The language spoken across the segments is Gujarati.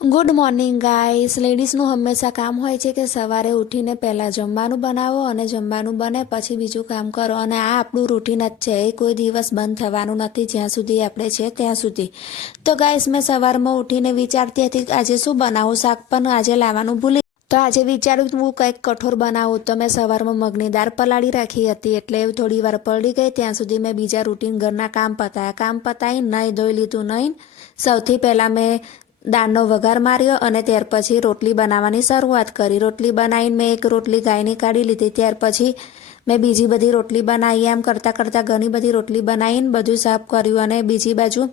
Good morning guys. લેડીઝનું હંમેશા કામ હોય છે કે સવારે ઉઠીને પહેલાં જમવાનું બનાવો અને જમવાનું બને પછી બીજું કામ કરો, અને આ આપણું રૂટીન જ છે. એ કોઈ દિવસ બંધ થવાનું નથી જ્યાં સુધી આપણે છે ત્યાં સુધી. તો ગાઈસ, મેં સવારમાં ઉઠીને વિચારતી હતી કે આજે શું બનાવું. શાક પણ આજે લાવવાનું ભૂલી તો આજે વિચાર્યું હું કંઈક કઠોર બનાવું. તો મેં સવારમાં મગની દાળ પલાળી રાખી હતી એટલે થોડી વાર પલળી ગઈ. ત્યાં સુધી મેં બીજા રૂટીન ઘરના કામ પતાવી નહીં ધોઈ લીધું. નહીં, સૌથી પહેલાં મેં દાળનો વઘાર માર્યો અને ત્યાર પછી રોટલી બનાવવાની શરૂઆત કરી. રોટલી બનાવીને મેં એક રોટલી ગાયની કાઢી લીધી. ત્યાર પછી મેં બીજી બધી રોટલી બનાવી. એમ કરતાં કરતાં ઘણી બધી રોટલી બનાવીને બધું સાફ કર્યું અને બીજી બાજુ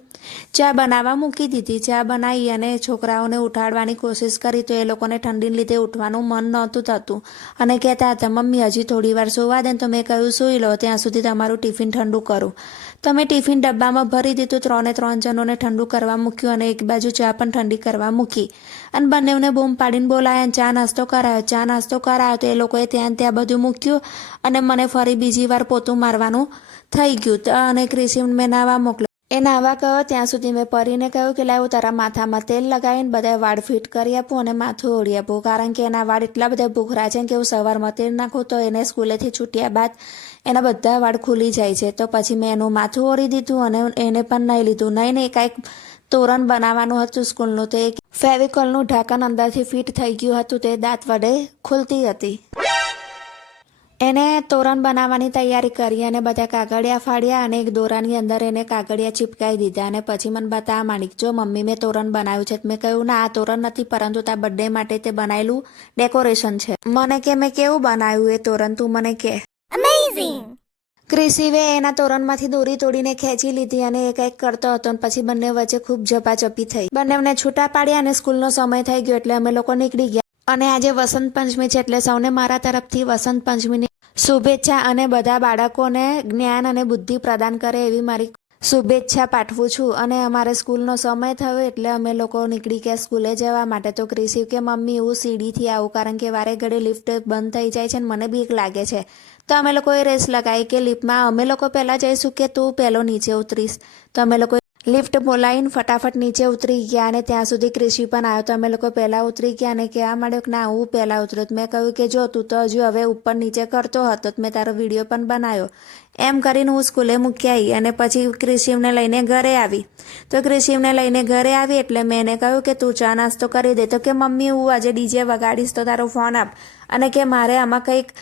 ચા બનાવવા મૂકી દીધી. ચા બનાવી અને છોકરાઓને ઉઠાડવાની કોશિશ કરી તો એ લોકોને ઠંડીને લીધે ઉઠવાનું મન નહોતું થતું અને કહેતા હતા, મમ્મી હજી થોડી વાર સુવા દે. તો મેં કહ્યું સૂઈ લો, ત્યાં સુધી તમારું ટિફિન ઠંડુ કરું. તો મેં ટિફિન ડબ્બામાં ભરી દીધું. 3 જણોને ઠંડુ કરવા મૂક્યું અને એક બાજુ ચા પણ ઠંડી કરવા મૂકી અને બંનેને બૂમ પાડીને બોલાયા. ચા નાસ્તો કરાયો તો એ લોકોએ ત્યાં બધું મૂક્યું અને મને ફરી બીજી વાર પોતું મારવાનું થઈ ગયું. અને ક્રિશિને મેં નાવા મોકલ્યો. એ નાવા ગયો ત્યાં સુધી મેં પરીને કહ્યું કે લાવ તારા માથામાં તેલ લગાવીને બધા વાળ ફિટ કરી આપું અને માથું ઓળી આપું, કારણ કે એના વાળ એટલા બધા ભૂખરા છે કે હું સવારમાં તેલ નાખું તો એને સ્કૂલેથી છૂટ્યા બાદ એના બધા વાળ ખુલી જાય છે. તો પછી મેં એનું માથું ઓળી દીધું અને એને પણ નહીં લીધું. નહીં કાંઈક તોરણ બનાવવાનું હતું સ્કૂલનું. તો એક ફેવિકોલનું ઢાંકણ અંદરથી ફિટ થઈ ગયું હતું, તે દાંત વડે ખુલતી હતી. એને તોરણ બનાવવાની તૈયારી કરી અને બધા કાગળિયા ફાડ્યા અને એક દોરાની અંદર એને કાગળિયા ચીપકાવી દીધા અને પછી મને બતાવવા માંડી, જો મમ્મી મેં તોરણ બનાવ્યું છે. મેં કહ્યું ના, આ તોરણ નથી, પરંતુ તારા બર્થડે માટે તે બનાવેલું ડેકોરેશન છે. મને કે મેં કેવું બનાવ્યું એ તોરણ, તું મને કે. Amazing! ક્રિશિવે એના તોરણમાંથી દોરી તોડીને ખેંચી લીધી અને એ કંઈક કરતો હતો અને પછી બંને વચ્ચે ખૂબ ઝપાઝપી થઈ. બંનેને છૂટા પાડ્યા અને સ્કૂલનો સમય થઈ ગયો એટલે અમે લોકો નીકળી ગયા. અને આજે વસંત પંચમી છે એટલે સૌને મારા તરફથી વસંત પંચમીની શુભેચ્છા અને બધા બાળકોને જ્ઞાન અને બુદ્ધિ પ્રદાન કરે એવી મારી શુભેચ્છા પાઠવું છું. અને અમારે સ્કૂલનો સમય થયો એટલે અમે લોકો નીકળી ગયા સ્કૂલે જવા માટે. તો ક્રિશિવ કે મમ્મી હું સીડીથી આવું, કારણ કે વારે ઘડે લિફ્ટ બંધ થઈ જાય છે અને મને બીક લાગે છે. તો અમે લોકોએ રેસ લગાવી કે લિફ્ટમાં અમે લોકો પહેલાં જઈશું કે તું પહેલો નીચે ઉતરીશ. તો અમે લોકો લિફ્ટ બોલાવીને ફટાફટ નીચે ઉતરી ગયા અને ત્યાં સુધી ક્રિશિવ પણ આવ્યો. તો અમે લોકો પહેલાં ઉતરી ગયા અને કહેવા માંડ્યો કે ના હું પહેલાં ઉતર્યો. મેં કહ્યું કે જો તું તો હજુ હવે ઉપર નીચે કરતો હતો, મેં તારો વિડીયો પણ બનાવ્યો. એમ કરીને હું સ્કૂલે મૂકી આવી અને પછી ક્રિશિવને લઈને ઘરે આવી. તો ક્રિશિવને લઈને ઘરે આવી એટલે મેં એને કહ્યું કે તું ચા નાસ્તો કરી દે. તો કે મમ્મી હું આજે ડીજે વગાડીશ તો તારો ફોન આપ, અને કે મારે આમાં કંઈક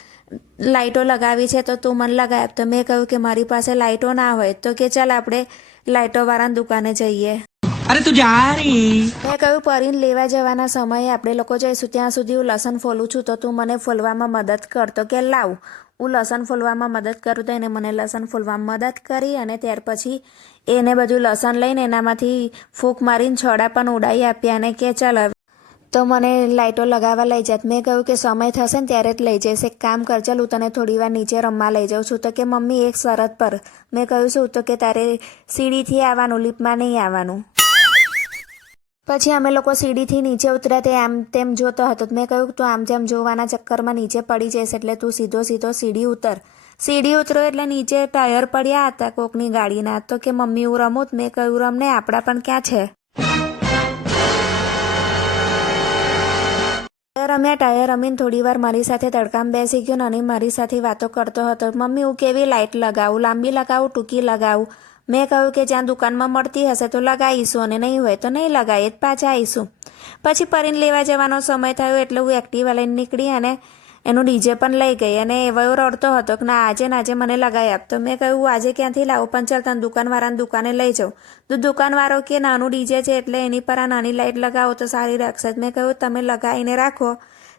લાઇટો લગાવી છે તો તું મને લગાવી આપ. તો મેં કહ્યું કે મારી પાસે લાઇટો ના હોય. તો કે ચાલ આપણે લાઇટો વાળાની દુકાને જઈએ. અરે તું જા રહી. મેં કહ્યું પરીને લેવા જવાના સમયે આપણે લોકો જઈશું, ત્યાં સુધી હું લસણ ફોલું છું તો તું મને ફોલવામાં મદદ કર. તો કે લાવ હું લસણ ફોલવામાં મદદ કરું. તો એને મને લસણ ફોલવામાં મદદ કરી અને ત્યાર પછી એને બધું લસણ લઈને એનામાંથી ફૂંક મારીને છોડા પણ ઉડાવી આપ્યા અને કે ચાલ હવે તો મને લાઇટો લગાવવા લઈ જાત. મેં કહ્યું કે સમય થશે ને ત્યારે જ લઈ જઈશ. એક કામ કર, ચાલ હું તને થોડી વાર નીચે રમવા લઈ જાઉં છું. તો કે મમ્મી એક શરત પર. મેં કહ્યું શું? તો કે તારે સીડીથી આવવાનું, લિફ્ટમાં નહીં આવવાનું. પછી અમે લોકો સીડીથી નીચે ઉતર્યા. તે આમ તેમ જોતો હતો. મેં કહ્યું તું આમ તેમ જોવાના ચક્કરમાં નીચે પડી જઈશ એટલે તું સીધો સીડી ઉતર. સીડી ઉતરો એટલે નીચે ટાયર પડ્યા હતા કોકની ગાડીના. તો કે મમ્મી હું રમું. મેં કહ્યું રમને, આપણા પણ ક્યાં છે. ટાયર રમીને થોડી વાર મારી સાથે તડકામાં બેસી ગયો અને મારી સાથે વાતો કરતો હતો. મમ્મી હું કેવી લાઇટ લગાવું, લાંબી લગાવું, ટૂંકી લગાવું. મેં કહ્યું કે જ્યાં દુકાનમાં મળતી હશે તો લગાવીશું અને નહીં હોય તો નહીં લગાવીએ, પાછા આવીશું. પછી પરીને લેવા જવાનો સમય થયો એટલે હું એક્ટિવા લઈને નીકળી અને એનું ડીજે પણ લઈ ગઈ. અને એવો રડતો હતો કે ના આજે મને લગાવી આપ. તો મેં કહ્યું આજે ક્યાંથી લાવું, પણ ચાલ તને દુકાનવાળાને દુકાને લઈ જાઉં. તો દુકાનવાળો કે નાનું ડીજે છે એટલે એની પર આ નાની લાઇટ લગાવો તો સારી રાખશે. મેં કહ્યું તમે લગાવીને રાખો,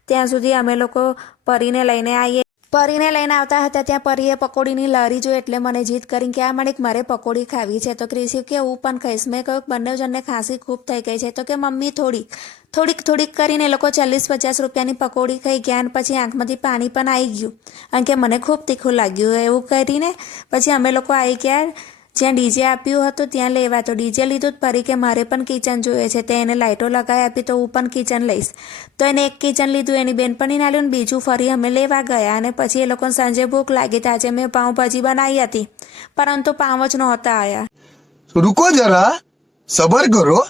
ત્યાં સુધી અમે લોકો પરીને લઈને આવીએ. પરીને લઈને આવતા હતા ત્યાં પરીએ પકોડીની લારી જોઈ એટલે મને જીદ કરીને કે આ માણેક મારે પકોડી ખાવી છે. તો ક્રિશિવ કે હું પણ ખાઈશ. મેં કહ્યું બંને જણને ખાંસી ખૂબ થઈ ગઈ છે. તો કે મમ્મી થોડીક કરીને એ લોકો 40-50 રૂપિયાની પકોડી ખાઈ ગયા અને પછી આંખમાંથી પાણી પણ આવી ગયું અને કે મને ખૂબ તીખું લાગ્યું. એવું કરીને પછી અમે લોકો આવી ગયા જ્યાં ડીજે આપ્યું હતું ત્યાં લેવા. તો ડીજે લીધું જ પરી કે મારે પણ કિચન જોઈએ છે. તે એને લાઇટો લગાવી આપી તો હું પણ કિચન લઈશ. તો એને એક કિચન લીધું, એની બેનપણીને આલ્યું ને બીજું ફરી અમે લેવા ગયા. અને પછી એ લોકોને સાંજે ભૂખ લાગી તો આજે મેં પાઉંભાજી બનાવી હતી પરંતુ પાઉં જ નહોતા આવ્યા. રૂકો જરા, સબર કરો.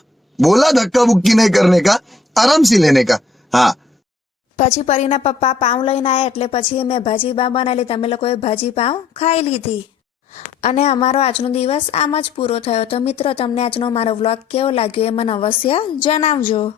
बोला धक्का बुक्की नहीं करने का, आराम से लेने का. हाँ. પછી પરીના પપ્પા પાઉં લઈને આવ્યા એટલે પછી મેં ભાજી પાઉં બનાવેલી. તમે લોકોએ ભાજી પાઉં ખાઈ લીધી અને અમારો આજનો દિવસ આમ જ પૂરો થયો. તો મિત્રો, તમને આજનો મારો વ્લોગ કેવો લાગ્યો એ મને અવશ્ય જણાવજો.